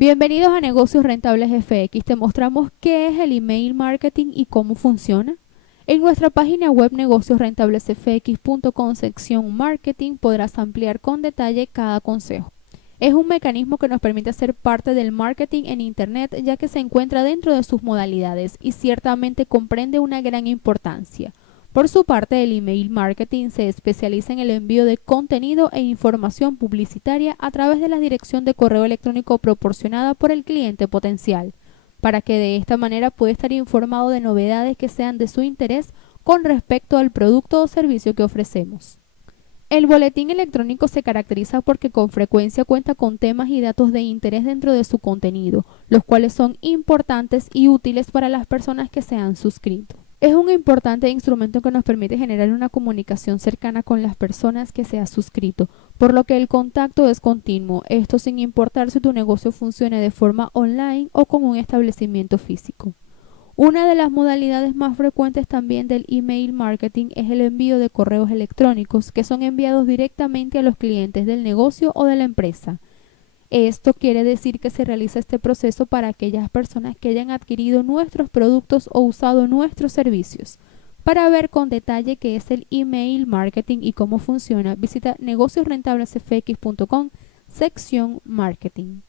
Bienvenidos a Negocios Rentables FX. Te mostramos qué es el email marketing y cómo funciona. En nuestra página web negociosrentablesfx.com sección marketing podrás ampliar con detalle cada consejo. Es un mecanismo que nos permite hacer parte del marketing en Internet, ya que se encuentra dentro de sus modalidades y ciertamente comprende una gran importancia. Por su parte, el email marketing se especializa en el envío de contenido e información publicitaria a través de la dirección de correo electrónico proporcionada por el cliente potencial, para que de esta manera pueda estar informado de novedades que sean de su interés con respecto al producto o servicio que ofrecemos. El boletín electrónico se caracteriza porque con frecuencia cuenta con temas y datos de interés dentro de su contenido, los cuales son importantes y útiles para las personas que se han suscrito. Es un importante instrumento que nos permite generar una comunicación cercana con las personas que se han suscrito, por lo que el contacto es continuo, esto sin importar si tu negocio funcione de forma online o con un establecimiento físico. Una de las modalidades más frecuentes también del email marketing es el envío de correos electrónicos que son enviados directamente a los clientes del negocio o de la empresa. Esto quiere decir que se realiza este proceso para aquellas personas que hayan adquirido nuestros productos o usado nuestros servicios. Para ver con detalle qué es el email marketing y cómo funciona, visita negociosrentablesfx.com sección marketing.